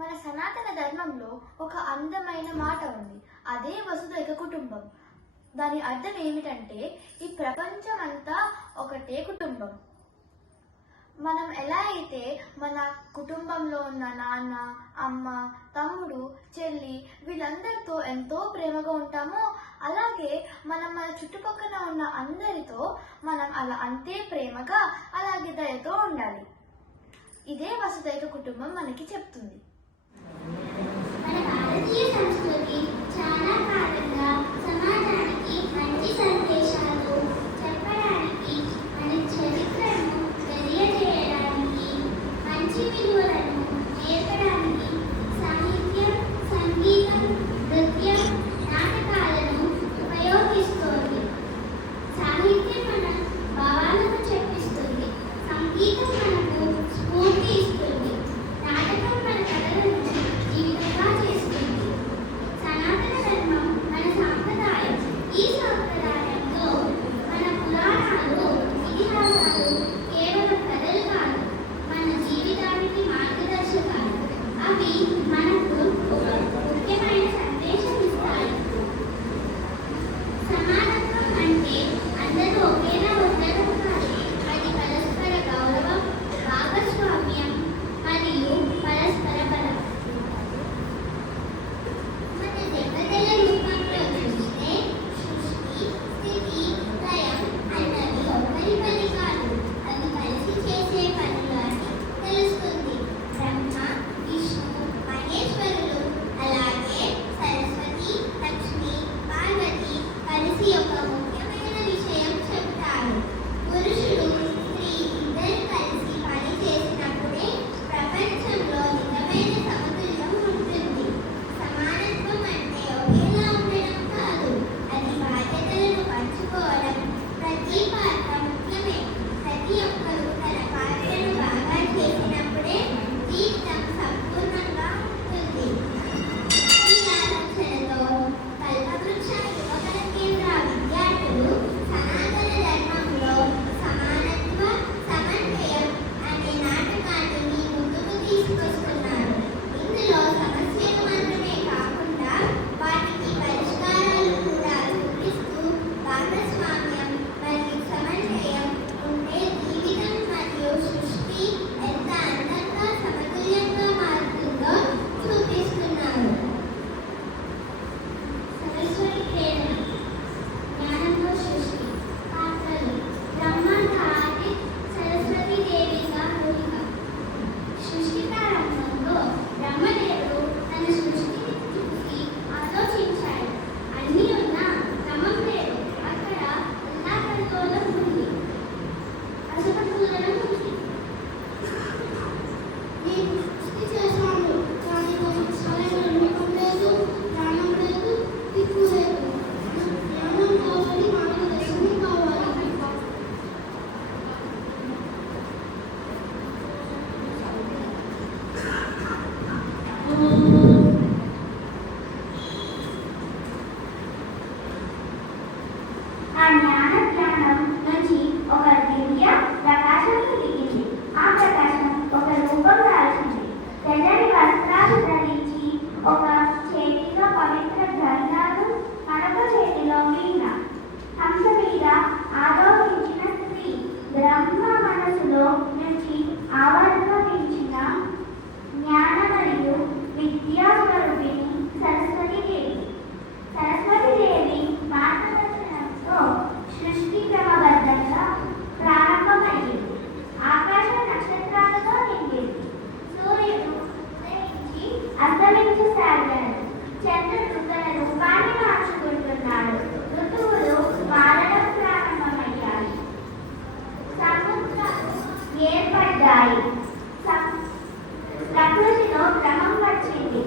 మన సనాతన ధర్మంలో ఒక అందమైన మాట ఉంది. అదే వసుదైక కుటుంబం. దాని అర్థం ఏమిటంటే ఈ ప్రపంచం అంతా ఒకటే కుటుంబం. మనం ఎలా అయితే మన కుటుంబంలో ఉన్న నాన్న, అమ్మ, తమ్ముడు, చెల్లి వీళ్ళందరితో ఎంతో ప్రేమగా ఉంటామో, అలాగే మనం మన చుట్టుపక్కల ఉన్న అందరితో మనం అలా అంతే ప్రేమగా, అలాగే దయతో ఉండాలి. ఇదే వసుదైక కుటుంబం మనకి చెప్తుంది. మన భారతీయ సంస్కృతి చాలా కాలంగా సమాజానికి మంచి సందేశాలు చెప్పడానికి, మన చరిత్రను తెలియజేయడానికి, మంచి విలువలను నేర్పడానికి సాహిత్యం, సంగీతం, నృత్యం, నాటకాలను ఉపయోగిస్తోంది. సాహిత్యం మన భావాలను చెప్పిస్తుంది, సంగీతం మనకు స్ఫూర్తి ఇస్తుంది, నాటకం మన కథలను జీవితంగా చేస్తుంది. సనాతన ధర్మం మన సాంప్రదాయం. ఈ సాంప్రదాయంలో మన పురాణాలు, ఇతిహాసాలు కేవలం కథలు కాదు, మన జీవితానికి మార్గదర్శకాలు. అవి మనకు ఒక ముఖ్యమైన సందేశం ఇస్తాయి. సమానత్వం అంటే అందరూ ఒకేలా ఉండడం కాదు, అది పరస్పర గౌరవం, భాగస్వామ్యం మరియు పరస్పర బలం. మన దేవతల రూపంలో చూస్తే సృష్టి, స్థితి, లయం అన్నవి ఒకరి పని కాదు, అవి కలిసి చేసే పనులు అని తెలుస్తుంది. బ్రహ్మ, విష్ణు, మహేశ్వరులు, అలాగే సరస్వతి, లక్ష్మి, పార్వతి కలిసి ఒక ముఖ్యమైన విషయం చెప్తారు. పురుషుడు, స్త్రీ ఇద్దరు కలిసి పని చేసినప్పుడే ప్రపంచంలో నిజమైన సమతుల్యం ఉంటుంది. సమానత్వం అంటే ఒకేలా ఉండడం కాదు, అది బాధ్యతలను పంచుకోవడం. ప్రతి పాత్ర ముఖ్యమే. ప్రతి ఒక్కరూ తన పాత్రను బాగా చేసినప్పుడే జీవితం సంపూర్ణంగా ఉంటుంది. ఈ ఆలోచనతో కల్పవృక్ష యువకుల కేంద్ర విద్యార్థులు సనాతన ధర్మంలో సమానత్వ, సమన్వయం అనే నాటకాన్ని మీ ముందుకు తీసుకొస్తున్నారు. ఇందులో సమస్యలు మాత్రమే కాకుండా వాటికి పరిష్కారాలు కూడా చూపిస్తూ భాగస్వామ్యం మరియు సమన్వయం ఉంటే జీవితం మరియు సృష్టి ఎంత అందంగా సమతుల్యంగా మారుతుందో చూపిస్తున్నారు. సరస్వతి ప్రేరణ. జ్ఞానంలో సృష్టి. పాత్రలు: బ్రహ్మ కార్తిక్, సరస్వతి దేవిగా మూలిక. సృష్టి ప్రారంభంలో బ్రహ్మదేవుడు తన సృష్టిని చూసి ఆలోచించాడు. అన్నీ ఉన్నా క్రమం లేదు. అక్కడ ఉల్లాసంలోలం ఉంది, అసమతులనం ఉంది. నేను సృష్టి చేశాను, కానీ నాకు సరైన రూపం లేదు, జ్ఞానం లేదు, దిక్కు లేదు. జ్ఞానం కావాలి, మార్గదర్శనం కావాలి. ఆ జ్ఞానం నుంచి ఒక దివ్య ప్రకాశం వెలిగింది. ఆ ప్రకాశం ఒక రూపం దాల్చింది. తెల్లని వస్త్రాలు ధరించి ఒక చేతిలో పవిత్ర గ్రంథాలు, మరొక చేతిలో వీణ. హంస మీద ఆరోహించిన స్త్రీ. బ్రహ్మ మనసులో నుంచి ఆవిర్భవించిన జ్ఞాన మరియు విద్యా స్వరూపిణి సరస్వతి దేవి. సరస్వతి దేవి మార్గదర్శనంతో సృష్టి క్రమబద్ధంగా ప్రారంభమైంది. ఆకాశం నక్షత్రాలతో నిండింది. సూర్యుడు ఉదయించి అస్తమించసాగాడు. చంద్రుడు తన రూపాన్ని మార్చుకుంటున్నాడు. ఋతువులు మారడం ప్రారంభమయ్యాయి. సముద్రాలు ఏర్పడ్డాయి. ప్రకృతిలో క్రమం వచ్చింది.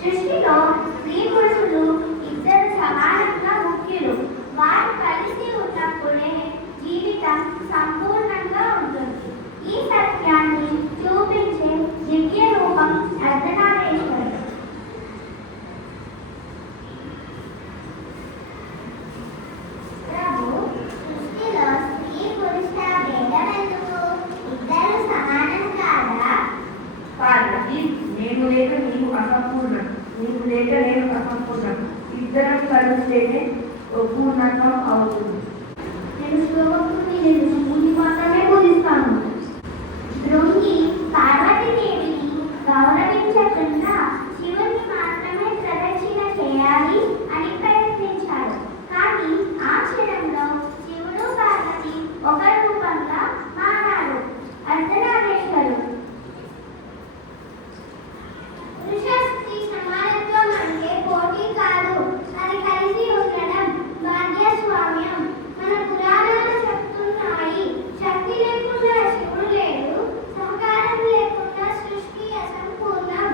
సృష్టిలో స్త్రీ పురుషులు ఇద్దరు సమానంగా ముఖ్యులు. వారు కలిసి ఉన్నప్పుడే జీవితం సంపూర్ణంగా ఉంటుంది. ఈ సత్యాన్ని చూపించే దివ్య రూపం అర్ధనారీశ్వరుడు. ప్రభు, సృష్టిలో స్త్రీ పురుష భేదం ఎందుకు? ఇద్దరు సమానం కాదా? పార్వతి, నేను లేక నీవు అసంపూర్ణం, నీవు లేక నేను అసంపూర్ణం. ఇద్దరం కలిస్తేనే పూర్ణత్వం అవుతుంది. నేను శ్లోకముని నేను శివుని మాత్రమే పూజిస్తాను. దృంగి పార్వతీదేవిని గౌరవించకుండా శివుని మాత్రమే ప్రదక్షిణ చేయాలి అని ప్రయత్నించాడు. కానీ ఆ క్షణంలో శివుడు పార్వతి ఒక రూపంగా మారారు. అర్ధనారీశ్వరుడు. పురుష స్త్రీ సమానత్వం అంటే పోటీ కాదు, అది కలిసి ఉండడం, భాగ్యస్వామ్యం. మన పురాణాలు చెప్తున్నాయి, శక్తి లేకుండా శివుడు లేడు, సహకారం లేకుండా సృష్టి అసంపూర్ణం.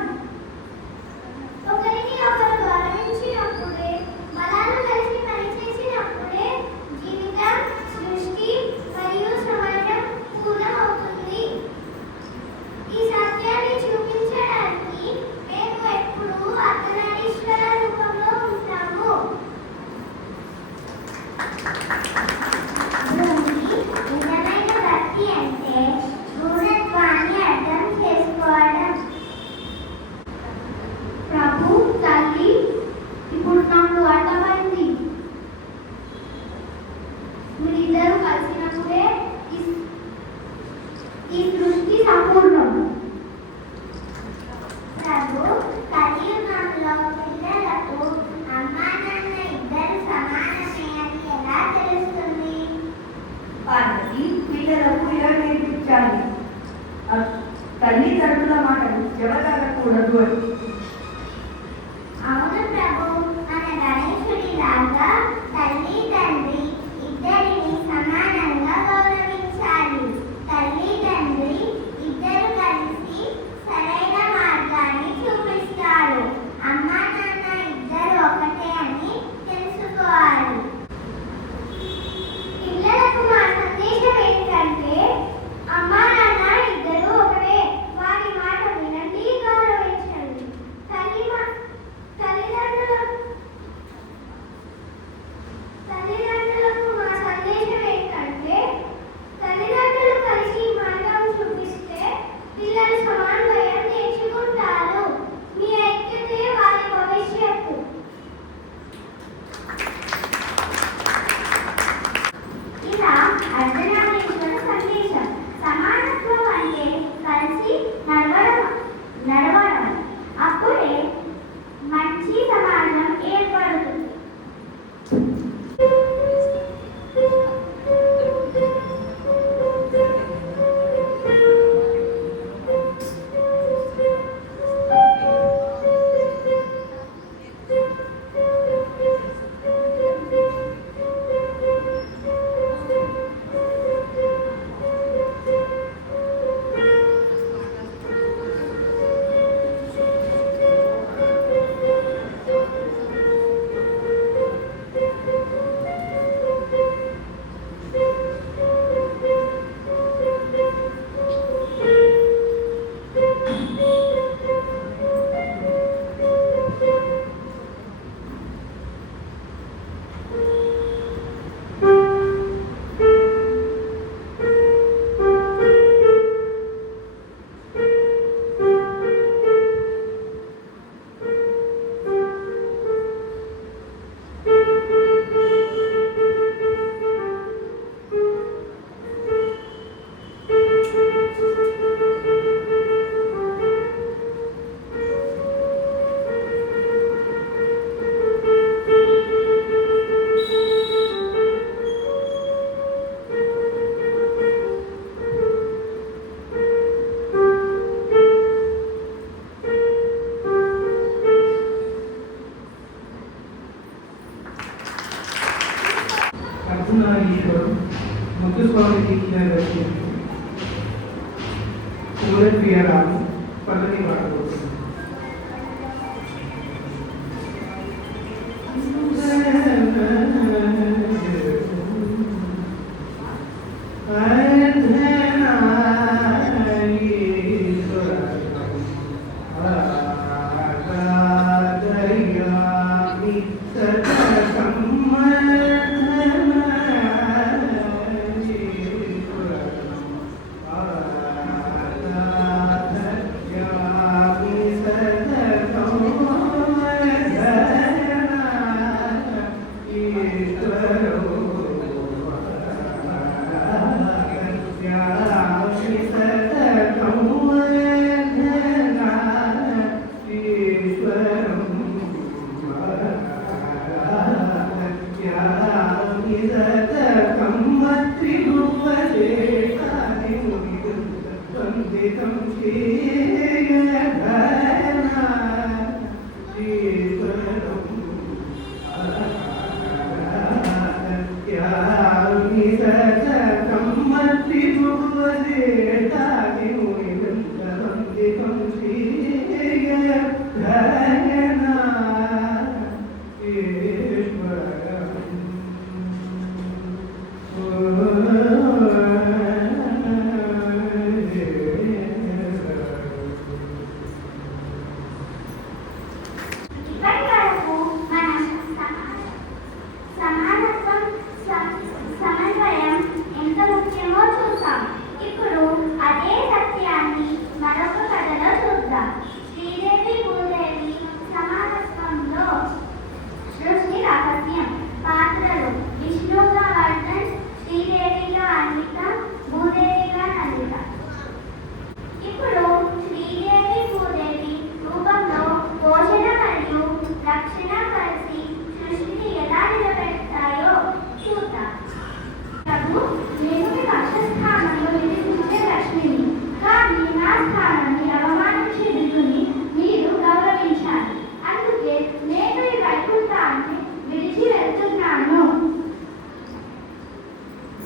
అర్జునారీశ్వరం ముద్దుస్వామి దీక్ష కుమరప్రియరాము పదని వాడబోతుంది.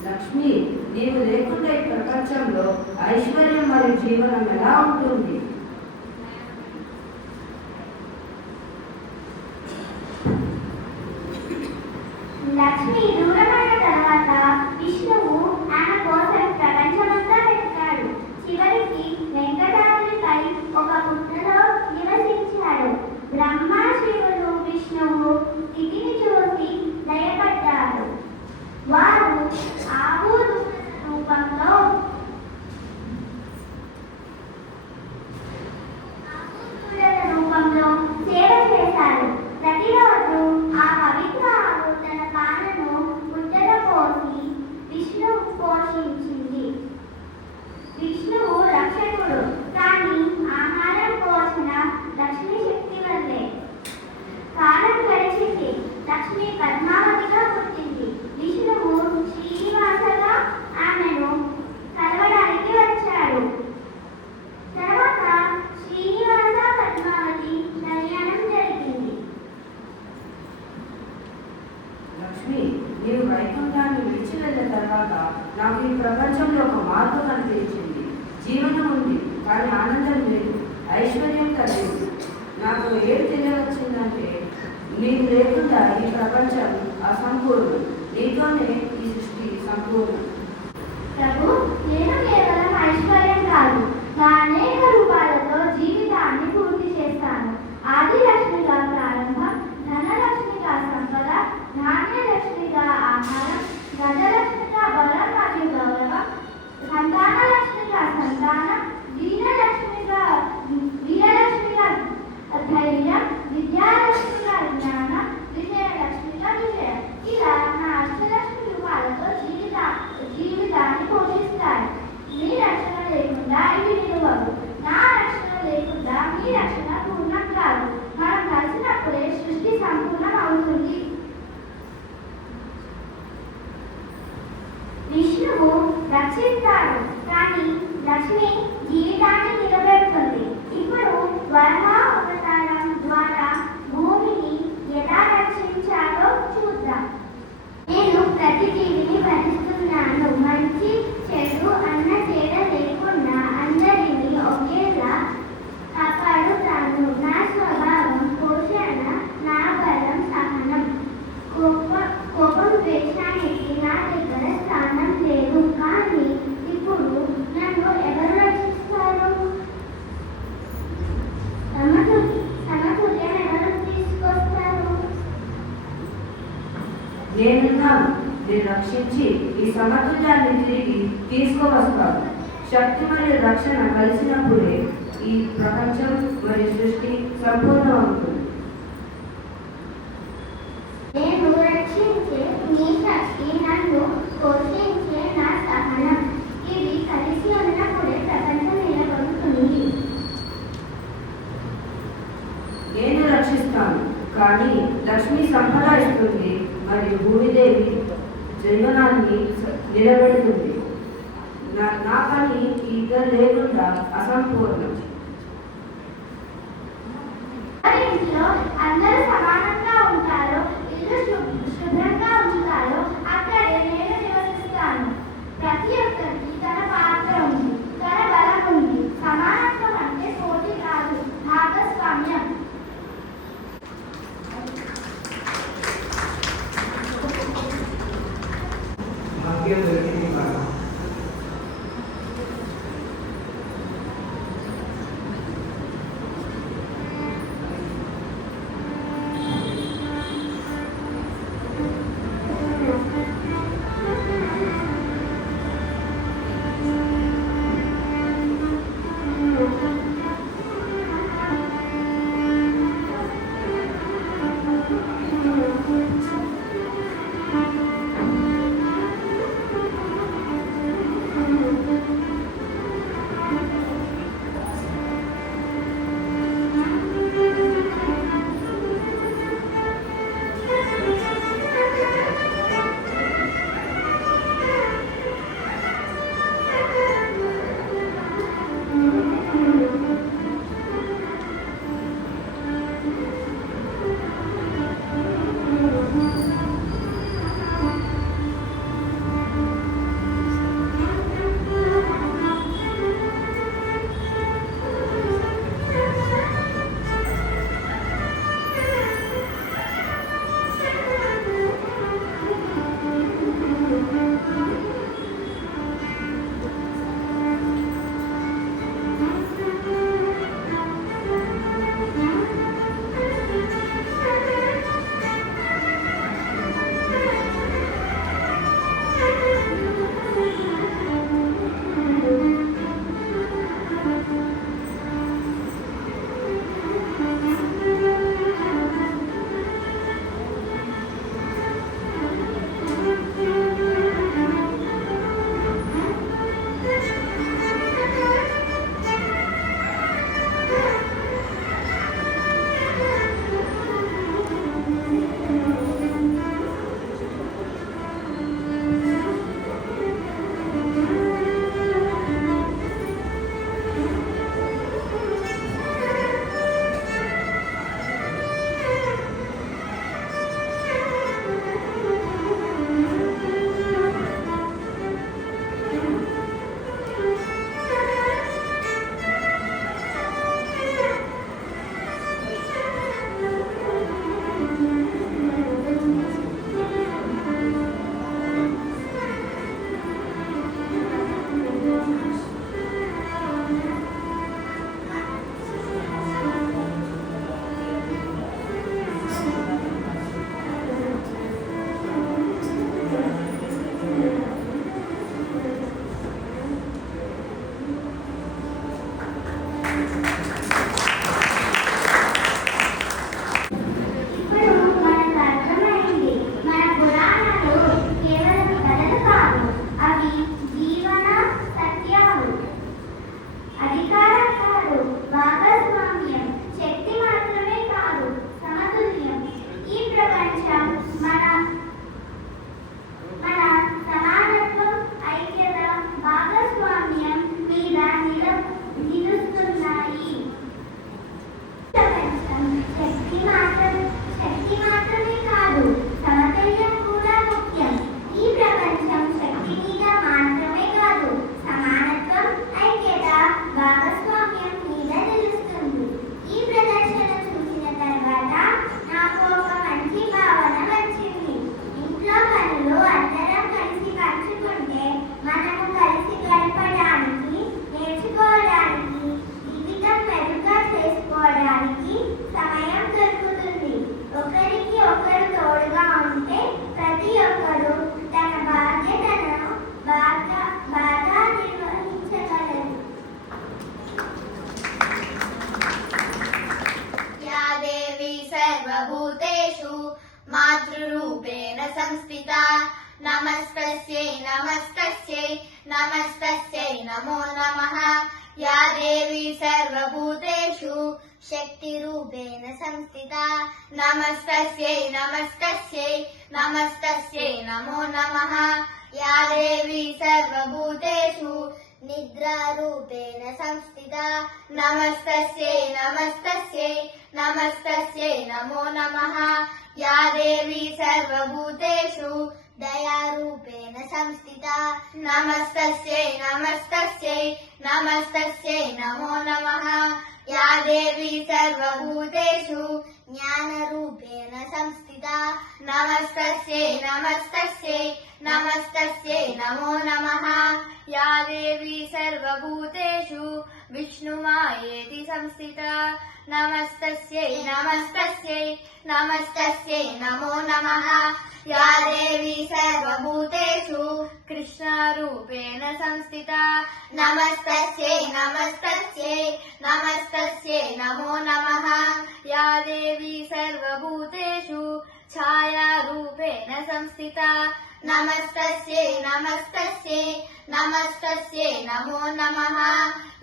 లక్ష్మి, నీవు లేకుండా ఈ ప్రపంచంలో ఐశ్వర్యం మరియు జీవనం ఎలా ఉంటుంది? లక్ష్మి దూరమైన తర్వాత విష్ణువు ఆమె కోసం ప్రపంచమంతా వెతికాడు. చివరికి వెంకటాద్రిపై ఒక పుట్టలో నివసించాడు. బ్రహ్మ, శివుడు, విష్ణువు స్థితిని చూసి దయపడ్డారు. వారు ఆవు రూపంలో సేవ చేశారు. ప్రతిరోజు ఆ పవిత్ర ఆవు తన పాలను లక్ష్మి, నీవు వైకుంఠాన్ని విడిచి వెళ్ళిన తర్వాత నాకు ఈ ప్రపంచంలో ఒక మార్పు కనిపించింది. జీవనం ఉంది, కానీ ఆనందం లేదు, ఐశ్వర్యం కలిగింది. నాకు ఏం తెలియవచ్చిందంటే నీవు లేకుండా ఈ ప్రపంచం అసంపూర్ణం, నీతోనే ఈ సృష్టి సంపూర్ణం. ప్రభు, నేను కేవలం ఐశ్వర్యం కాదు, నా అనేక రూపాలతో జీవితాన్ని పూర్తి చేస్తాను. ఆదిలక్ష్మిగా ప్రారంభం, ధనలక్ష్మిగా సంపద, ధాన్యలక్ష్మిగా ఆహారం, గజలక్ష్మిగా బలం మరియు గౌరవం, సంతానలక్ష్మిగా సంతానం, వీరలక్ష్మిగా ధైర్యం, విద్యాలక్ష్మిగా జ్ఞానం, విజయలక్ష్మిగా విజయం. ఇలా నా అష్టలక్ష్మి రూపాలతో జీవితాన్ని పోషిస్తాయి. మీ రక్షణ లేకుండా ఇవి నిలువవు, నా రక్షణ లేకుండా మీ రక్షణ పూర్ణం కాదు. మనం కలిసినప్పుడే సృష్టి సంపూర్ణం అవుతుంది. విష్ణువు రక్షిస్తాడు, కానీ లక్ష్మి జీవితాన్ని నిలబెడుతుంది. ఇప్పుడు వర్మ అవతారం ద్వారా భూమిని ఎలా రక్షించాలో చూద్దాం. నేను ప్రతి జీవిని భరిస్తున్నాను. మంచి చెడు అన్న తేడా లేకుండా అందరినీ ఒకేలా కాపాడుతాను. నా స్వభావం పోషణ, నా బలం సహనం. కోపం ద్వేషానికి నా దగ్గర స్థానం లేదు. కానీ ఇప్పుడు నన్ను ఎవరు రక్షిస్తారు? సమతుల్యం ఎవరు తీసుకొస్తారు? నేనున్నాను, నేను రక్షించి ఈ సమతుల్యాన్ని తిరిగి తీసుకువస్తాను. శక్తి మరియు రక్షణ కలిసినప్పుడే ఈ ప్రపంచం మరియు సృష్టి సంపూర్ణమవుతుంది. నేను రక్షించే నీ శక్తి, నన్ను పోషించే నా సహనం, ఇవి కలిసి ఉన్నప్పుడే ప్రపంచం నిలబడుతుంది. నేను రక్షిస్తాను, కానీ లక్ష్మి సంపద ఇస్తుంది మరియు భూమిదేవి జీవనాన్ని నిలబెడుతుంది. నా పని ఈ ఇద్దరు లేకుండా అసంపూర్ణం. ఇంట్లో అందరూ సమానంగా ఉంటారో, ఇల్లు శుభ్రంగా ఉంచుతారో అక్కడే నేను నివసిస్తాను. ప్రతి ఒక్కరికి తన పాత్ర ఉంది, తన బలం ఉంది. సమానత్వం అంటే పోటీ కాదు, భాగస్వామ్యం. భాగ్యం దొరికింది కారణం. ప్రపంచం మన సమానత్వం, ఐక్యత, భాగస్వామ్యం మీద నిలుస్తున్నాయి. ప్రపంచం శక్తి మాత్రమే కాదు, సమతుల్యం కూడా ముఖ్యం. ఈ ప్రపంచం శక్తి మీద మాత్రమే కాదు, సమానత్వం, ఐక్యత, భాగస్వామ్యం మీద నిలుస్తుంది. ఈ ప్రదర్శన చూసిన తర్వాత నాకు ఒక మంచి భావన వచ్చింది. ఇంట్లో పనులు అందరం కలిసి పంచుకుంటే మనము కలిసి గడపడానికి, నేర్చుకోవడానికి, జీవితం మెరుగ్గా చేసుకోవడానికి సమయం దొరుకుతుంది. ఒకరికి ఒకరు తోడుగా ఉంటే ప్రతి ఒక్కరూ తన బాధ్యతను బాగా నిర్వహించగలరు. या देवी सर्वभूतेषु मातृरूपेण संस्थिता नमस्तस्यै नमस्तस्यै नमस्तस्यै नमो नमः। या देवी सर्वभूतेषु शक्तिरूपेण संस्थिता नमस्तस्यै नमस्तस्यै नमस्तस्यै नमो नमः। या देवी सर्वभूतेषु निद्रारूपेण संस्थिता नमस्तस्यै नमस्तस्यै नमस्तस्यै नमो नमः। या देवी सर्वभूतेषु दयारूपेण संस्थिता नमस्तस्यै नमस्तस्यै नमस्तस्यै नमो नमः। या देवी सर्वभूतेषु ज्ञानरूपेण संस्थिता नमस्तस्यै नमस्तस्यै नमस्तस्यै नमो नमः। या देवी सर्वभूतेषु विष्णुमायेति संस्थिता नमस्तस्यै नमस्तस्यै नमस्तस्यै नमो नमः। या देवी सर्वभूतेषु कृष्णारूपेण संस्थिता नमस्तस्यै नमस्तस्यै नमस्तस्यै नमो नमः। या देवी सर्वभूतेषु छायारूपेण संस्थिता नमस्तस्यै नमस्तस्यै नमस्तस्यै नमो नमः।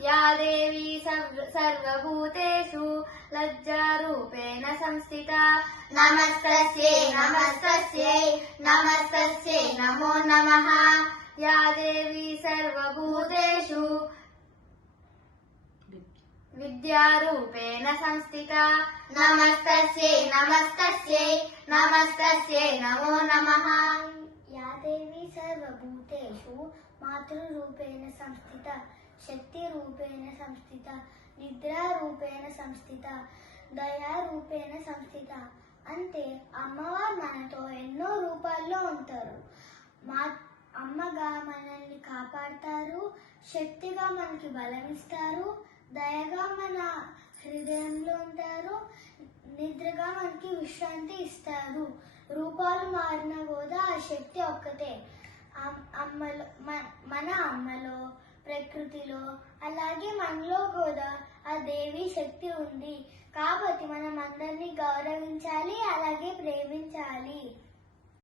या देवी सर्वभूतेषु लज्जारूपेण संस्थिता नमस्तस्यै नमस्तस्यै नमस्तस्यै नमो नमः। या देवी सर्वभूतेषु विद्यारूपेण संस्थिता नमस्तस्यै नमस्तस्यै नमस्तस्यै नमो नमः। या देवी सर्वभूतेषु मातृरूपेण संस्थिता शक्तिरूपेण संस्थिता निद्रारूपेण संस्थिता దయారూపేణ సంస్థిత. అంటే అమ్మవారు మనతో ఎన్నో రూపాల్లో ఉంటారు. మా అమ్మగా మనల్ని కాపాడతారు, శక్తిగా మనకి బలమిస్తారు, దయగా మన హృదయంలో ఉంటారు, నిద్రగా మనకి విశ్రాంతి ఇస్తారు. రూపాలు మారినా కూడా ఆ శక్తి ఒక్కటే. అమ్మలో మన అమ్మలో, ప్రకృతిలో, అలాగే మనలో కూడా ఆ దేవి శక్తి ఉంది. కాబట్టి మనం అందరినీ గౌరవించాలి, అలాగే ప్రేమించాలి.